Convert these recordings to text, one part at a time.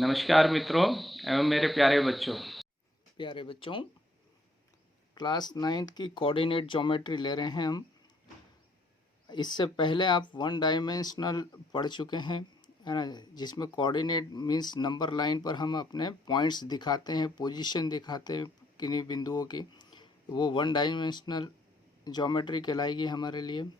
नमस्कार मित्रों एवं मेरे प्यारे बच्चों, क्लास 9th की कोऑर्डिनेट ज्योमेट्री ले रहे हैं हम। इससे पहले आप वन डायमेंशनल पढ़ चुके हैं, है ना, जिसमें कोऑर्डिनेट मीन्स नंबर लाइन पर हम अपने पॉइंट्स दिखाते हैं, पोजीशन दिखाते हैं किन्हीं बिंदुओं की। वो वन डायमेंशनल ज्योमेट्री कहलाएगी हमारे लिए।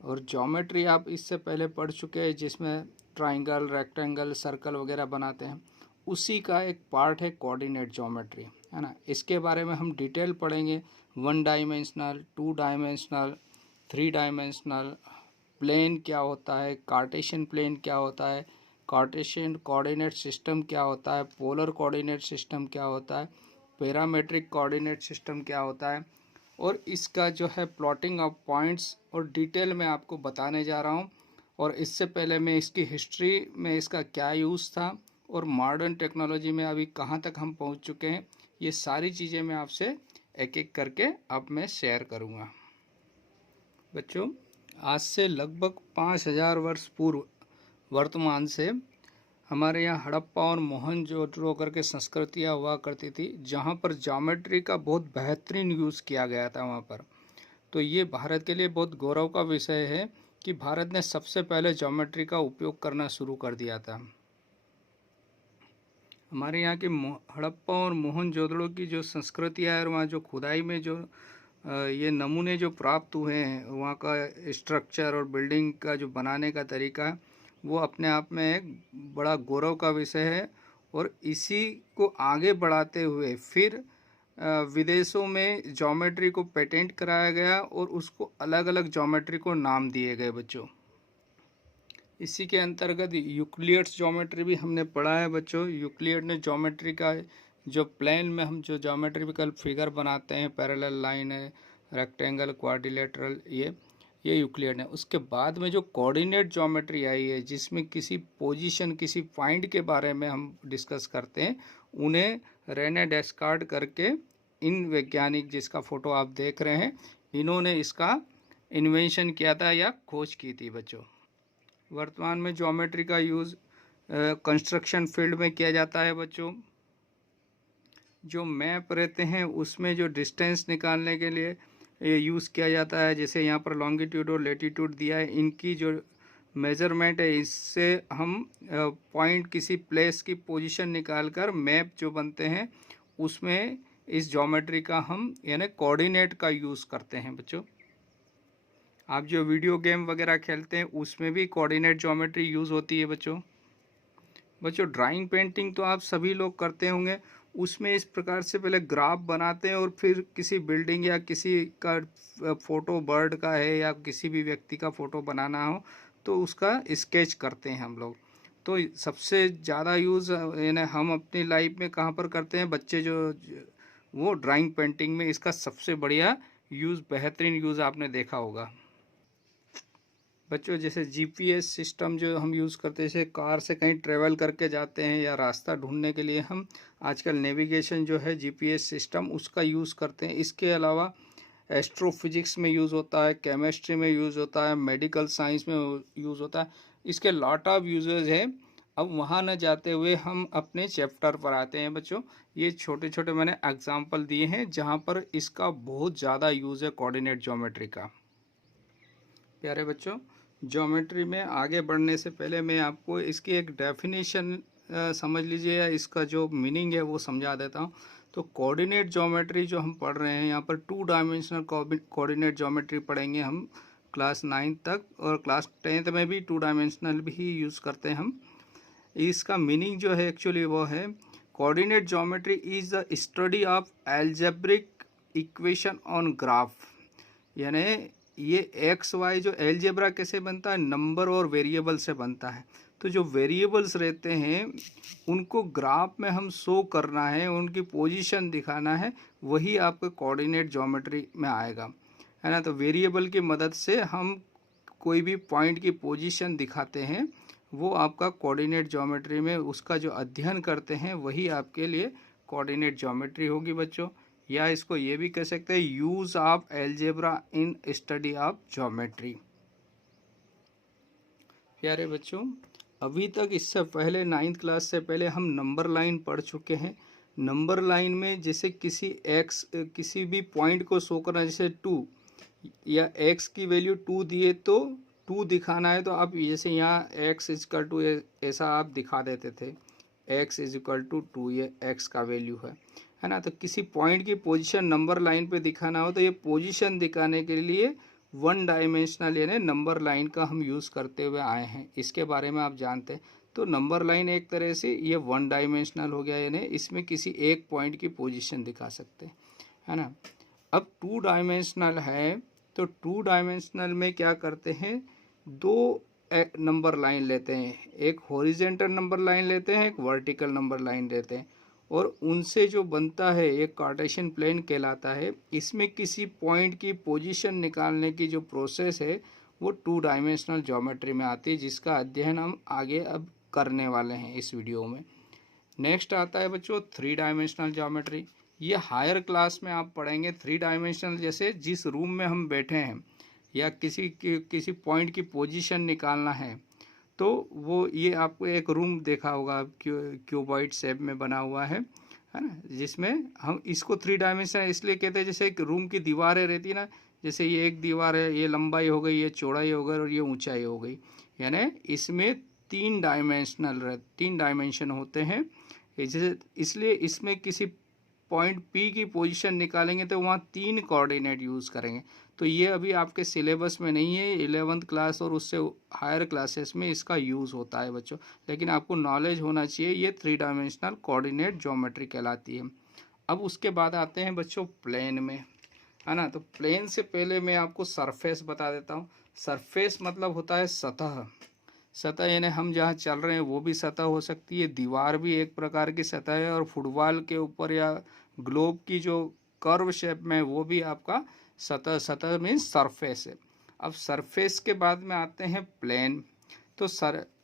और ज्योमेट्री आप इससे पहले पढ़ चुके हैं, जिसमें ट्राइंगल, रेक्टेंगल, सर्कल वगैरह बनाते हैं। उसी का एक पार्ट है कोऑर्डिनेट ज्योमेट्री, है ना। इसके बारे में हम डिटेल पढ़ेंगे। One dimensional, two dimensional, three dimensional, plane क्या होता है, कार्टेशियन प्लेन क्या होता है, कार्टेशियन कोऑर्डिनेट सिस्टम क्या होता है, पोलर कोऑर्डिनेट सिस्टम क्या होता है, पैरामेट्रिक कोऑर्डिनेट सिस्टम क्या होता है, और इसका जो है प्लॉटिंग ऑफ पॉइंट्स और डिटेल में आपको बताने जा रहा हूँ। और इससे पहले मैं इसकी हिस्ट्री में इसका क्या यूज़ था और मॉडर्न टेक्नोलॉजी में अभी कहाँ तक हम पहुँच चुके हैं, ये सारी चीज़ें मैं आपसे एक एक करके अब मैं शेयर करूँगा। बच्चों, आज से लगभग 5000 वर्ष पूर्व वर्तमान से हमारे यहाँ हड़प्पा और मोहनजोदड़ो करके संस्कृतियाँ हुआ करती थी, जहाँ पर ज्योमेट्री का बहुत बेहतरीन यूज़ किया गया था वहाँ पर। तो ये भारत के लिए बहुत गौरव का विषय है कि भारत ने सबसे पहले ज्योमेट्री का उपयोग करना शुरू कर दिया था। हमारे यहाँ के हड़प्पा और मोहनजोदड़ो की जो संस्कृतियाँ है और वहाँ जो खुदाई में जो ये नमूने जो प्राप्त हुए हैं, वहाँ का स्ट्रक्चर और बिल्डिंग का जो बनाने का तरीका है, वो अपने आप में एक बड़ा गौरव का विषय है। और इसी को आगे बढ़ाते हुए फिर विदेशों में ज्योमेट्री को पेटेंट कराया गया और उसको अलग अलग ज्योमेट्री को नाम दिए गए बच्चों। इसी के अंतर्गत यूक्लिड्स ज्योमेट्री भी हमने पढ़ा है बच्चों। यूक्लिड ने ज्योमेट्री का जो प्लेन में हम जो ज्योमेट्रिकल फिगर बनाते हैं, पैरेलल लाइन है, रेक्टेंगल, क्वाड्रिलेटरल, ये यूक्लिड ने। उसके बाद में जो कोऑर्डिनेट ज्योमेट्री आई है, जिसमें किसी पोजीशन, किसी पॉइंट के बारे में हम डिस्कस करते हैं, उन्हें रेने डेस्कार्ट करके इन वैज्ञानिक, जिसका फ़ोटो आप देख रहे हैं, इन्होंने इसका इन्वेंशन किया था या खोज की थी बच्चों। वर्तमान में ज्योमेट्री का यूज़ कंस्ट्रक्शन फील्ड में किया जाता है बच्चों। जो मैप रहते हैं उसमें जो डिस्टेंस निकालने के लिए यूज़ किया जाता है, जैसे यहाँ पर लॉन्गिट्यूड और लेटीट्यूड दिया है, इनकी जो मेज़रमेंट है, इससे हम पॉइंट, किसी प्लेस की पोजीशन निकालकर मैप जो बनते हैं, उसमें इस ज्योमेट्री का हम यानी कोऑर्डिनेट का यूज़ करते हैं बच्चों। आप जो वीडियो गेम वगैरह खेलते हैं उसमें भी कोऑर्डिनेट ज्योमेट्री यूज़ होती है बच्चों। ड्राइंग पेंटिंग तो आप सभी लोग करते होंगे। उसमें इस प्रकार से पहले ग्राफ बनाते हैं और फिर किसी बिल्डिंग या किसी का फ़ोटो, बर्ड का है या किसी भी व्यक्ति का फ़ोटो बनाना हो तो उसका स्केच करते हैं हम लोग। तो सबसे ज़्यादा यूज़ यानी हम अपनी लाइफ में कहाँ पर करते हैं, बच्चे जो वो ड्राइंग पेंटिंग में इसका सबसे बढ़िया यूज़, बेहतरीन यूज़ आपने देखा होगा बच्चों। जैसे जीपीएस सिस्टम जो हम यूज़ करते हैं, जैसे कार से कहीं ट्रेवल करके जाते हैं या रास्ता ढूंढने के लिए हम आजकल नेविगेशन जो है जीपीएस सिस्टम, उसका यूज़ करते हैं। इसके अलावा एस्ट्रोफिजिक्स में यूज़ होता है, केमिस्ट्री में यूज़ होता है, मेडिकल साइंस में यूज़ होता है। इसके लॉट ऑफ यूजेज है। अब वहाँ न जाते हुए हम अपने चैप्टर पर आते हैं बच्चों। ये छोटे छोटे मैंने एग्जाम्पल दिए हैं जहाँ पर इसका बहुत ज़्यादा यूज़ है कोऑर्डिनेट ज्योमेट्री का। प्यारे बच्चों, ज्योमेट्री में आगे बढ़ने से पहले मैं आपको इसकी एक डेफिनेशन समझ लीजिए, या इसका जो मीनिंग है वो समझा देता हूँ। तो कोऑर्डिनेट ज्योमेट्री जो हम पढ़ रहे हैं, यहाँ पर टू डायमेंशनल कोऑर्डिनेट ज्योमेट्री पढ़ेंगे हम क्लास 9 तक, और क्लास 10th में भी टू डायमेंशनल भी यूज़ करते हैं हम। इसका मीनिंग जो है एक्चुअली वो है, coordinate geometry is the study of algebraic equation on graph. यानी ये एक्स वाई जो एलजेब्रा कैसे बनता है, नंबर और वेरिएबल से बनता है। तो जो वेरिएबल्स रहते हैं उनको ग्राफ में हम शो करना है, उनकी पोजीशन दिखाना है, वही आपके कोऑर्डिनेट ज्योमेट्री में आएगा, है ना। तो वेरिएबल की मदद से हम कोई भी पॉइंट की पोजीशन दिखाते हैं, वो आपका कोऑर्डिनेट ज्योमेट्री में उसका जो अध्ययन करते हैं वही आपके लिए कोऑर्डिनेट ज्योमेट्री होगी बच्चों। या इसको ये भी कह सकते हैं, use of algebra in study of geometry. प्यारे बच्चों, अभी तक इससे पहले 9th क्लास से पहले हम नंबर लाइन पढ़ चुके हैं। नंबर लाइन में जैसे किसी भी पॉइंट को शो करना, जैसे 2 या x की वैल्यू 2 दिए तो 2 दिखाना है, तो आप जैसे यहाँ x इजकल टू ऐसा आप दिखा देते थे, x इजकल टू 2, ये x का वैल्यू है ना। तो किसी पॉइंट की पोजीशन नंबर लाइन पे दिखाना हो तो ये पोजीशन दिखाने के लिए वन डायमेंशनल यानी नंबर लाइन का हम यूज़ करते हुए आए हैं। इसके बारे में आप जानते हैं। तो नंबर लाइन एक तरह से ये वन डायमेंशनल हो गया, यानी इसमें किसी एक पॉइंट की पोजीशन दिखा सकते हैं, है ना। अब 2 डायमेंशनल है तो 2 डायमेंशनल में क्या करते हैं, 2 नंबर लाइन लेते हैं, एक हॉरिजेंटल नंबर लाइन लेते हैं, एक वर्टिकल नंबर लाइन लेते हैं, और उनसे जो बनता है एक कार्टेशियन प्लेन कहलाता है। इसमें किसी पॉइंट की पोजीशन निकालने की जो प्रोसेस है वो 2 डायमेंशनल ज्योमेट्री में आती है, जिसका अध्ययन हम आगे अब करने वाले हैं इस वीडियो में। नेक्स्ट आता है बच्चों 3 डायमेंशनल ज्योमेट्री। ये हायर क्लास में आप पढ़ेंगे 3 डायमेंशनल, जैसे जिस रूम में हम बैठे हैं या किसी पॉइंट की पोजीशन निकालना है तो वो ये आपको एक रूम देखा होगा क्यूबॉइड शेप में बना हुआ है ना, जिसमें हम इसको 3 डायमेंशनल इसलिए कहते हैं, जैसे एक रूम की दीवारें रहती है ना, जैसे ये एक दीवार है, ये लंबाई हो गई, ये चौड़ाई हो गई और ये ऊंचाई हो गई, यानी इसमें 3 डायमेंशन होते हैं। इसलिए इसमें किसी पॉइंट P की पोजीशन निकालेंगे तो वहाँ 3 कोऑर्डिनेट यूज़ करेंगे। तो ये अभी आपके सिलेबस में नहीं है, 11th क्लास और उससे हायर क्लासेस में इसका यूज़ होता है बच्चों, लेकिन आपको नॉलेज होना चाहिए। ये 3 डायमेंशनल कोऑर्डिनेट ज्योमेट्री कहलाती है। अब उसके बाद आते हैं बच्चों प्लेन में, है ना। तो प्लेन से पहले मैं आपको सरफेस बता देता हूँ। सरफेस मतलब होता है सतह। सतह यानी हम जहाँ चल रहे हैं वो भी सतह हो सकती है, दीवार भी एक प्रकार की सतह है, और फुटबॉल के ऊपर या ग्लोब की जो कर्व शेप में वो भी आपका सतह मीन्स सरफेस है। अब सरफेस के बाद में आते हैं प्लेन। तो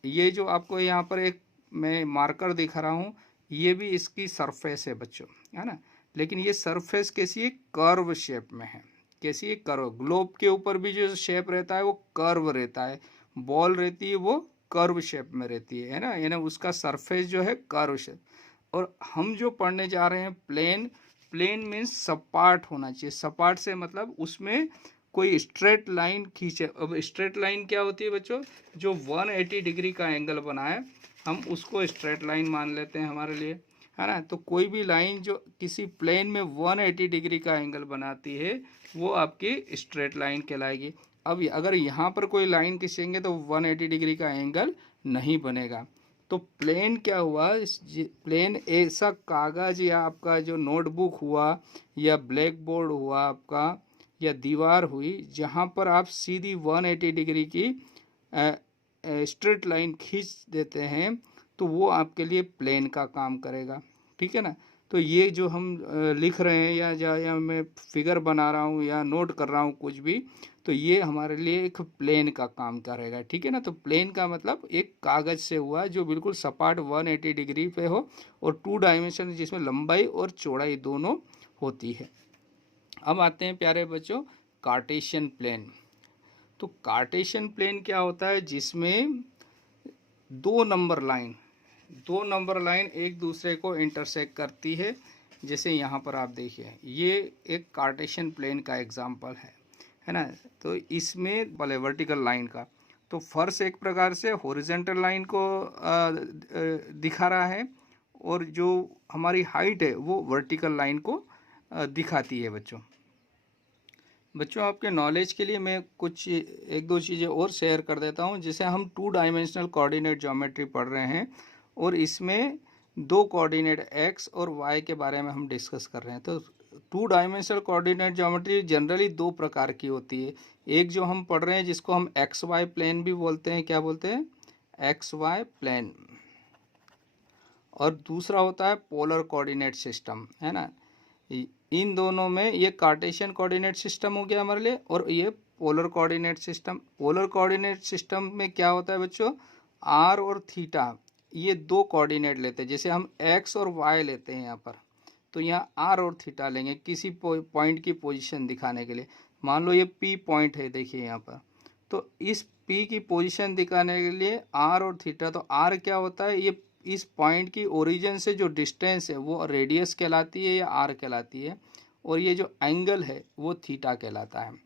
ये जो आपको यहाँ पर एक मैं मार्कर दिखा रहा हूँ, ये भी इसकी सरफेस है बच्चों, है ना। लेकिन ये सरफेस कैसी है, कर्व शेप में है। कैसी है, कर्व। ग्लोब के ऊपर भी जो शेप रहता है वो कर्व रहता है, बॉल रहती है वो कर्व शेप में रहती है ना, यानी उसका सरफेस जो है कर्व शेप। और हम जो पढ़ने जा रहे हैं प्लेन, प्लेन मीन्स सपाट होना चाहिए। सपाट से मतलब उसमें कोई स्ट्रेट लाइन खींचे। अब स्ट्रेट लाइन क्या होती है बच्चों, जो 180 डिग्री का एंगल बनाए हम उसको स्ट्रेट लाइन मान लेते हैं हमारे लिए, है ना। तो कोई भी लाइन जो किसी प्लेन में 180 डिग्री का एंगल बनाती है वो आपकी स्ट्रेट लाइन कहलाएगी। अब अगर यहाँ पर कोई लाइन खींचेंगे तो 180 डिग्री का एंगल नहीं बनेगा। तो प्लेन क्या हुआ, प्लेन ऐसा कागज़ या आपका जो नोटबुक हुआ या ब्लैक बोर्ड हुआ आपका या दीवार हुई, जहाँ पर आप सीधी 180 डिग्री की स्ट्रेट लाइन खींच देते हैं तो वो आपके लिए प्लेन का काम करेगा, ठीक है ना। तो ये जो हम लिख रहे हैं या मैं फिगर बना रहा हूँ या नोट कर रहा हूँ कुछ भी, तो ये हमारे लिए एक प्लेन का काम करेगा, ठीक है ना। तो प्लेन का मतलब एक कागज़ से हुआ जो बिल्कुल सपाट 180 डिग्री पे हो और 2 डायमेंशन जिसमें लंबाई और चौड़ाई दोनों होती है। अब आते हैं प्यारे बच्चों कार्टेशियन प्लेन। तो कार्टेशियन प्लेन क्या होता है, जिसमें 2 नंबर लाइन एक दूसरे को इंटरसेक्ट करती है। जैसे यहाँ पर आप देखिए, ये एक कार्टेशियन प्लेन का एग्जाम्पल है ना। तो इसमें भले वर्टिकल लाइन का, तो फर्श एक प्रकार से हॉरिजेंटल लाइन को दिखा रहा है और जो हमारी हाइट है वो वर्टिकल लाइन को दिखाती है बच्चों आपके नॉलेज के लिए मैं कुछ 1-2 चीज़ें और शेयर कर देता हूं। जैसे हम 2 डायमेंशनल कोऑर्डिनेट ज्योमेट्री पढ़ रहे हैं और इसमें 2 कोऑर्डिनेट x और y के बारे में हम डिस्कस कर रहे हैं। तो 2 डायमेंशनल कोऑर्डिनेट ज्योमेट्री जनरली 2 प्रकार की होती है। एक जो हम पढ़ रहे हैं जिसको हम XY प्लेन भी बोलते हैं, क्या बोलते हैं, XY प्लेन, और दूसरा होता है पोलर कोऑर्डिनेट सिस्टम, है ना। इन दोनों में ये कार्टेशियन कोऑर्डिनेट सिस्टम हो गया हमारे लिए और ये polar coordinate system. Polar coordinate system में क्या होता है बच्चों, r और थीटा ये 2 कोऑर्डिनेट लेते हैं। जैसे हम x और y लेते हैं यहाँ पर, तो यहाँ r और थीटा लेंगे किसी पॉइंट की पोजीशन दिखाने के लिए। मान लो ये P पॉइंट है, देखिए यहाँ पर, तो इस P की पोजीशन दिखाने के लिए R और थीटा, तो R क्या होता है, ये इस पॉइंट की ओरिजिन से जो डिस्टेंस है वो रेडियस कहलाती है या R कहलाती है, और ये जो एंगल है वो थीटा कहलाता है।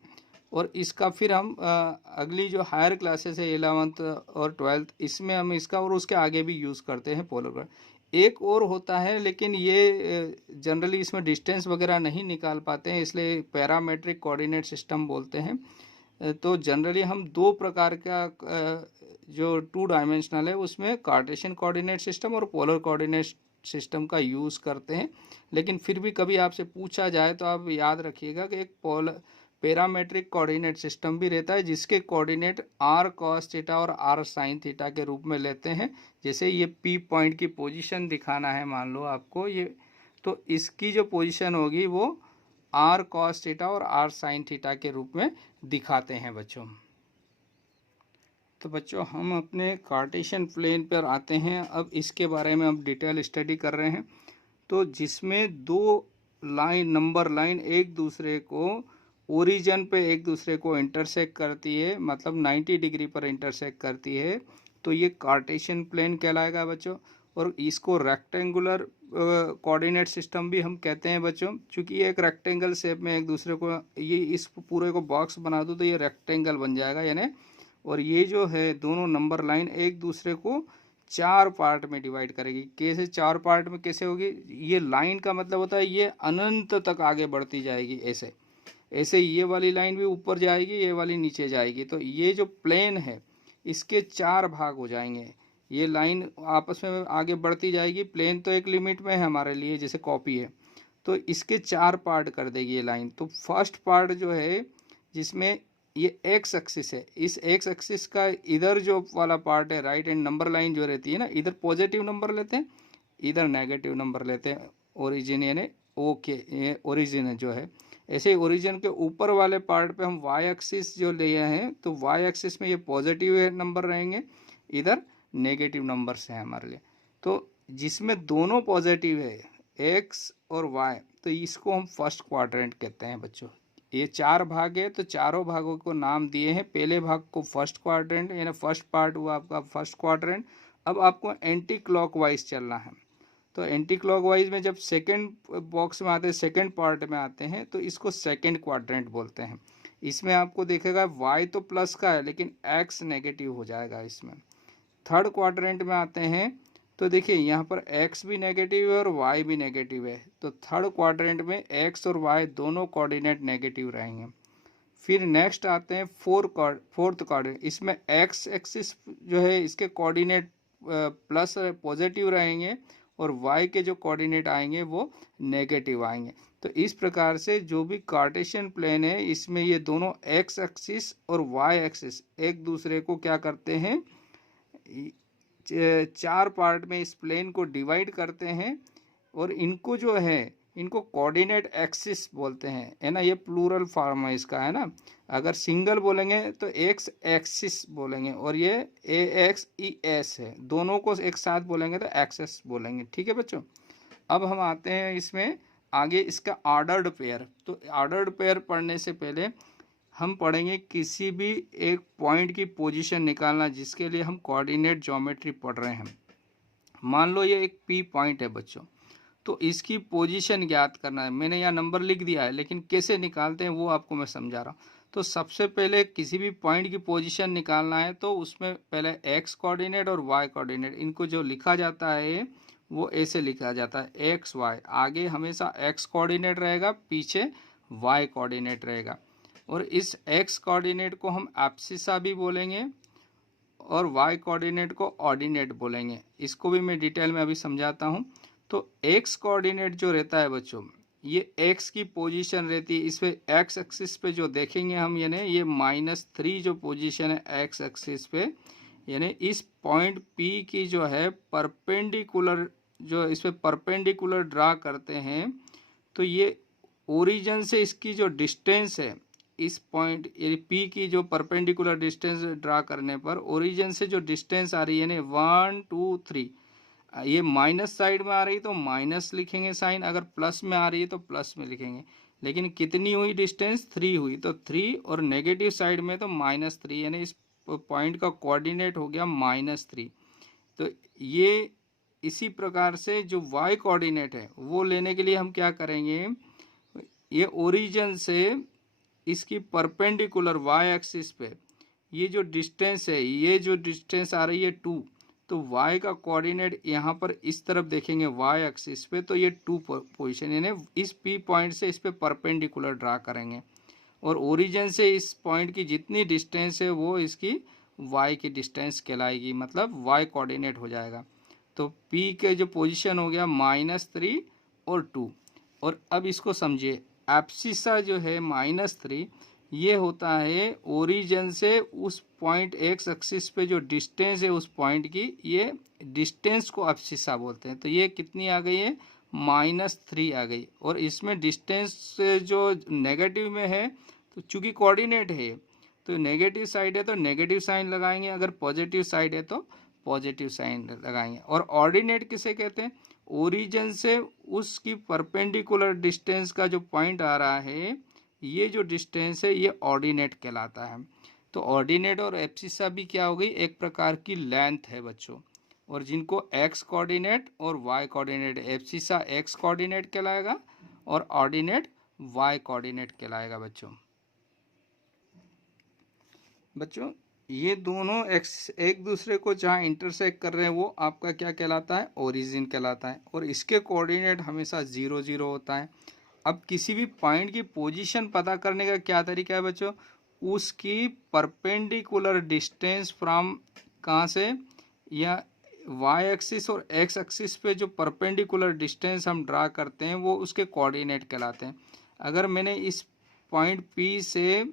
और इसका फिर हम अगली जो हायर क्लासेस है 11th और 12th, इसमें हम इसका और उसके आगे भी यूज़ करते हैं पोलर कोऑर्डिनेट। एक और होता है लेकिन ये जनरली इसमें डिस्टेंस वगैरह नहीं निकाल पाते हैं, इसलिए पैरामेट्रिक कोऑर्डिनेट सिस्टम बोलते हैं। तो जनरली हम दो प्रकार का जो 2 डायमेंशनल है उसमें कार्टेशियन कोऑर्डिनेट सिस्टम और पोलर कोऑर्डिनेट सिस्टम का यूज़ करते हैं। लेकिन फिर भी कभी आपसे पूछा जाए तो आप याद रखिएगा कि एक पैरामेट्रिक कोऑर्डिनेट सिस्टम भी रहता है जिसके कोऑर्डिनेट r cos थीटा और r sin थीटा के रूप में लेते हैं। जैसे ये P पॉइंट की पोजीशन दिखाना है, मान लो आपको ये, तो इसकी जो पोजीशन होगी वो r cos थीटा और r sin थीटा के रूप में दिखाते हैं बच्चों। तो बच्चों हम अपने कार्टेशियन प्लेन पर आते हैं। अब इसके बारे में हम डिटेल स्टडी कर रहे हैं। तो जिसमें दो लाइन, नंबर लाइन एक दूसरे को ओरिजिन पे एक दूसरे को इंटरसेक्ट करती है, मतलब 90 डिग्री पर इंटरसेक्ट करती है, तो ये कार्टेशियन प्लेन कहलाएगा बच्चों। और इसको रेक्टेंगुलर कोऑर्डिनेट सिस्टम भी हम कहते हैं बच्चों, क्योंकि ये एक रेक्टेंगल शेप में एक दूसरे को, ये इस पूरे को बॉक्स बना दो तो ये रेक्टेंगल बन जाएगा यानी। और ये जो है दोनों नंबर लाइन एक दूसरे को 4 पार्ट में डिवाइड करेगी। कैसे 4 पार्ट में कैसे होगी, ये लाइन का मतलब होता है ये अनंत तक आगे बढ़ती जाएगी, ऐसे ऐसे ये वाली लाइन भी ऊपर जाएगी, ये वाली नीचे जाएगी। तो ये जो प्लेन है इसके 4 भाग हो जाएंगे। ये लाइन आपस में आगे बढ़ती जाएगी, प्लेन तो एक लिमिट में है हमारे लिए, जैसे कॉपी है, तो इसके 4 पार्ट कर देगी ये लाइन। तो फर्स्ट पार्ट जो है जिसमें ये एक्स एक्सिस है, इस एक्स एक्सिस का इधर जो वाला पार्ट है राइट हैंड नंबर लाइन जो रहती है ना, इधर पॉजिटिव नंबर लेते हैं, इधर नेगेटिव नंबर लेते हैं। ओरिजिन यानी ओके, ये ओरिजिन जो है। ऐसे ही ओरिजिन के ऊपर वाले पार्ट पे हम वाई एक्सिस जो लिए हैं, तो वाई एक्सिस में ये पॉजिटिव नंबर रहेंगे, इधर नेगेटिव नंबर्स हैं हमारे लिए। तो जिसमें दोनों पॉजिटिव है एक्स और वाई, तो इसको हम फर्स्ट क्वाड्रेंट कहते हैं बच्चों। ये 4 भाग है तो चारों भागों को नाम दिए हैं। पहले भाग को फर्स्ट क्वाड्रेंट यानी फर्स्ट पार्ट हुआ आपका फर्स्ट क्वाड्रेंट। अब आपको एंटी क्लॉकवाइज चलना है। तो एंटी क्लॉकवाइज में जब सेकंड बॉक्स में आते हैं, सेकंड पार्ट में आते हैं, तो इसको सेकंड क्वाड्रेंट बोलते हैं। इसमें आपको देखेगा वाई तो प्लस का है लेकिन एक्स नेगेटिव हो जाएगा इसमें। थर्ड क्वाड्रेंट में आते हैं तो देखिए यहाँ पर x भी नेगेटिव है और y भी नेगेटिव है, तो थर्ड क्वाड्रेंट में x और y दोनों कोऑर्डिनेट नेगेटिव रहेंगे। फिर नेक्स्ट आते हैं फोर्थ क्वाड्रेंट, इसमें x एक्सिस जो है इसके कोऑर्डिनेट प्लस पॉजिटिव रहेंगे और y के जो कोऑर्डिनेट आएंगे वो नेगेटिव आएंगे। तो इस प्रकार से जो भी कार्टेशियन प्लेन है इसमें ये दोनों x एक्सिस और y एक्सिस एक दूसरे को क्या करते हैं, 4 पार्ट में इस प्लेन को डिवाइड करते हैं। और इनको जो है इनको कोऑर्डिनेट एक्सिस बोलते हैं, है ना। ये प्लूरल फॉर्म है इसका, है ना। अगर सिंगल बोलेंगे तो एक्स एक्सिस बोलेंगे, और ये ए एक्स ई एस है, दोनों को एक साथ बोलेंगे तो एक्सेस बोलेंगे। ठीक है बच्चों। अब हम आते हैं इसमें आगे इसका ऑर्डर्ड पेयर। तो ऑर्डर्ड पेयर पढ़ने से पहले हम पढ़ेंगे किसी भी एक पॉइंट की पोजीशन निकालना जिसके लिए हम कोऑर्डिनेट ज्योमेट्री पढ़ रहे हैं। मान लो ये एक पी पॉइंट है बच्चों, तो इसकी पोजीशन ज्ञात करना है। मैंने यहाँ नंबर लिख दिया है लेकिन कैसे निकालते हैं वो आपको मैं समझा रहा हूँ। तो सबसे पहले किसी भी पॉइंट की पोजीशन निकालना है तो उसमें पहले एक्स कोऑर्डिनेट और वाई कोऑर्डिनेट, इनको जो लिखा जाता है वो ऐसे लिखा जाता है एक्स वाई। आगे हमेशा एक्स कोऑर्डिनेट रहेगा, पीछे वाई कोऑर्डिनेट रहेगा। और इस एक्स कोऑर्डिनेट को हम एब्सिसा भी बोलेंगे और वाई कोऑर्डिनेट को ऑर्डिनेट बोलेंगे। इसको भी मैं डिटेल में अभी समझाता हूँ। तो एक्स कोऑर्डिनेट जो रहता है बच्चों, ये एक्स की पोजीशन रहती है, इस पे एक्स एक्सिस पे जो देखेंगे हम, यानी ये -3 जो पोजीशन है एक्स एक्सिस पे, यानी इस पॉइंट पी की जो है परपेंडिकुलर, जो इस पे परपेंडिकुलर ड्रा करते हैं, तो ये ओरिजिन से इसकी जो डिस्टेंस है, इस पॉइंट पी की जो परपेंडिकुलर डिस्टेंस ड्रा करने पर ओरिजिन से जो डिस्टेंस आ रही है ना 1 2 3, ये माइनस साइड में आ रही तो माइनस लिखेंगे साइन, अगर प्लस में आ रही है तो प्लस में लिखेंगे। लेकिन कितनी हुई डिस्टेंस, 3 हुई, तो 3 और नेगेटिव साइड में तो -3, यानी इस पॉइंट का कोऑर्डिनेट हो गया -3। तो ये इसी प्रकार से जो y कोऑर्डिनेट है वो लेने के लिए हम क्या करेंगे, ये ओरिजिन से इसकी परपेंडिकुलर y एक्सिस पे ये जो डिस्टेंस है, ये जो डिस्टेंस आ रही है 2, तो y का कोऑर्डिनेट यहाँ पर इस तरफ देखेंगे y एक्सिस पे, तो ये 2 पोजीशन, यानी इस P पॉइंट से इस पे परपेंडिकुलर ड्रा करेंगे और ओरिजिन से इस पॉइंट की जितनी डिस्टेंस है वो इसकी y की डिस्टेंस कहलाएगी, मतलब y कोऑर्डिनेट हो जाएगा। तो P के जो पोजीशन हो गया -3 और 2। और अब इसको समझिए, एब्सिसा जो है -3 ये होता है ओरिजिन से उस पॉइंट एक्स एक्सिस पे जो डिस्टेंस है उस पॉइंट की, ये डिस्टेंस को एब्सिसा बोलते हैं। तो ये कितनी आ गई है, -3 आ गई। और इसमें डिस्टेंस जो नेगेटिव में है, तो चूंकि कोऑर्डिनेट है तो नेगेटिव साइड है तो नेगेटिव साइन लगाएंगे, अगर पॉजिटिव साइड है तो पॉजिटिव साइन लगाएंगे। और ऑर्डिनेट किसे कहते हैं, ओरिजिन से उसकी परपेंडिकुलर डिस्टेंस का जो पॉइंट आ रहा है, ये जो डिस्टेंस है ये ऑर्डिनेट कहलाता है। तो ऑर्डिनेट और एब्सिसा भी क्या हो गई, एक प्रकार की लेंथ है बच्चों, और जिनको एक्स कोऑर्डिनेट और y coordinate, abscissa x coordinate कहलाएगा और ऑर्डिनेट वाई कोऑर्डिनेट कहलाएगा बच्चों। ये दोनों एक्स एक दूसरे को जहाँ इंटरसेक्ट कर रहे हैं वो आपका क्या कहलाता है, ओरिजिन कहलाता है, और इसके कोऑर्डिनेट हमेशा 0 0 होता है। अब किसी भी पॉइंट की पोजीशन पता करने का क्या तरीका है बच्चों, उसकी परपेंडिकुलर डिस्टेंस फ्रॉम कहाँ से, या वाई एक्सिस और एक्स एक्सिस पे जो परपेंडिकुलर डिस्टेंस हम ड्रा करते हैं वो उसके कोऑर्डिनेट कहलाते हैं। अगर मैंने इस पॉइंट P से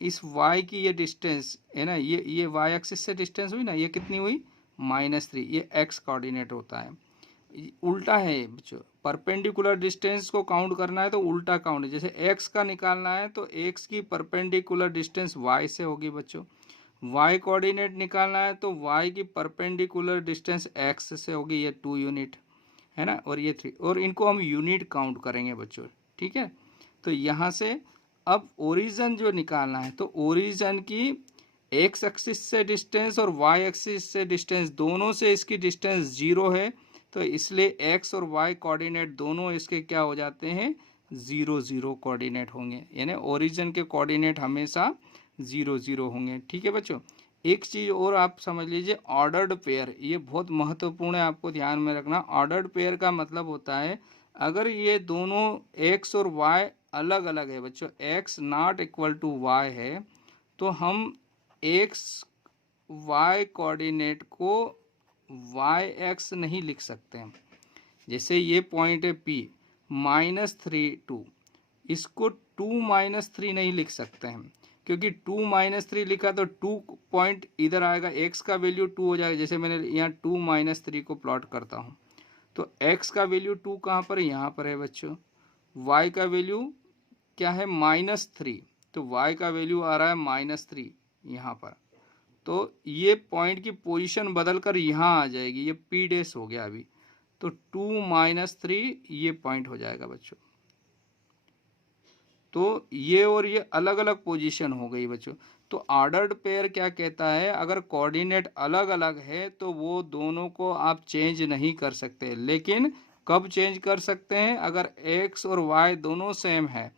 इस y की ये डिस्टेंस है ना, ये y एक्सिस से डिस्टेंस हुई ना, ये कितनी हुई, -3, ये x कोऑर्डिनेट होता है। उल्टा है बच्चों, परपेंडिकुलर डिस्टेंस को काउंट करना है तो उल्टा काउंट है, जैसे x का निकालना है तो x की परपेंडिकुलर डिस्टेंस y से होगी बच्चों, y कोऑर्डिनेट निकालना है तो y की परपेंडिकुलर डिस्टेंस x से होगी, ये 2 यूनिट है ना, और ये 3, और इनको हम यूनिट काउंट करेंगे बच्चों, ठीक है। तो यहाँ से अब ओरिजिन जो निकालना है, तो ओरिजिन की एक्स एक्सिस से डिस्टेंस और वाई एक्सिस से डिस्टेंस, दोनों से इसकी डिस्टेंस 0 है, तो इसलिए एक्स और वाई कोऑर्डिनेट दोनों इसके क्या हो जाते हैं, 0 0 कोऑर्डिनेट होंगे, यानी ओरिजिन के कोऑर्डिनेट हमेशा 0 0 होंगे, ठीक है बच्चों। एक चीज़ और आप समझ लीजिए, ऑर्डर्ड पेयर, ये बहुत महत्वपूर्ण है, आपको ध्यान में रखना। ऑर्डर्ड पेयर का मतलब होता है, अगर ये दोनों एक्स और वाई अलग अलग है बच्चों, x not equal to y है, तो हम x y कोऑर्डिनेट को yx नहीं लिख सकते हैं। जैसे ये पॉइंट है P -3 2, इसको 2 -3 नहीं लिख सकते हैं, क्योंकि 2 -3 लिखा तो 2 पॉइंट इधर आएगा, x का वैल्यू 2 हो जाएगा। जैसे मैंने यहाँ 2 -3 को प्लॉट करता हूँ, तो x का वैल्यू 2 कहाँ पर है, यहाँ पर है बच्चों। y का वैल्यू क्या है, -3, तो y का वैल्यू आ रहा है -3 यहाँ पर, तो ये पॉइंट की पोजीशन बदलकर यहाँ आ जाएगी, ये P डैश हो गया अभी, तो 2 -3 ये पॉइंट हो जाएगा बच्चों। तो ये और ये अलग अलग पोजीशन हो गई बच्चों। तो ऑर्डर्ड पेयर क्या कहता है, अगर कोऑर्डिनेट अलग अलग है तो वो दोनों को आप चेंज नहीं कर सकते, लेकिन कब चेंज कर सकते हैं, अगर x और y दोनों सेम है।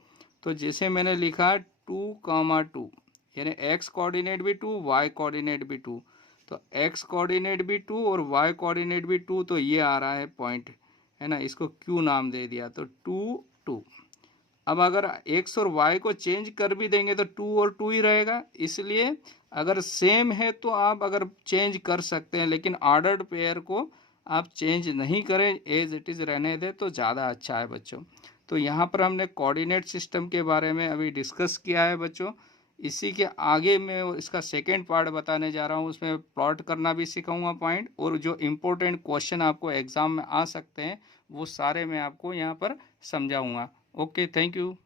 तो जैसे मैंने लिखा 2, यानी x कोऑर्डिनेट भी 2, y कोऑर्डिनेट भी 2, तो x कोऑर्डिनेट भी 2 और y कोऑर्डिनेट भी 2, तो ये आ रहा है पॉइंट, है ना, इसको Q नाम दे दिया, तो 2 2। अब अगर x और y को चेंज कर भी देंगे तो 2 और 2 ही रहेगा, इसलिए अगर सेम है तो आप अगर चेंज कर सकते हैं, लेकिन ऑर्डर्ड पेयर को आप चेंज नहीं करें, एज इट इज़ रहने दें तो ज़्यादा अच्छा है बच्चों। तो यहाँ पर हमने कोऑर्डिनेट सिस्टम के बारे में अभी डिस्कस किया है बच्चों। इसी के आगे मैं इसका सेकेंड पार्ट बताने जा रहा हूँ, उसमें प्लॉट करना भी सिखाऊंगा पॉइंट, और जो इम्पोर्टेंट क्वेश्चन आपको एग्ज़ाम में आ सकते हैं वो सारे मैं आपको यहाँ पर समझाऊंगा। Okay, thank you.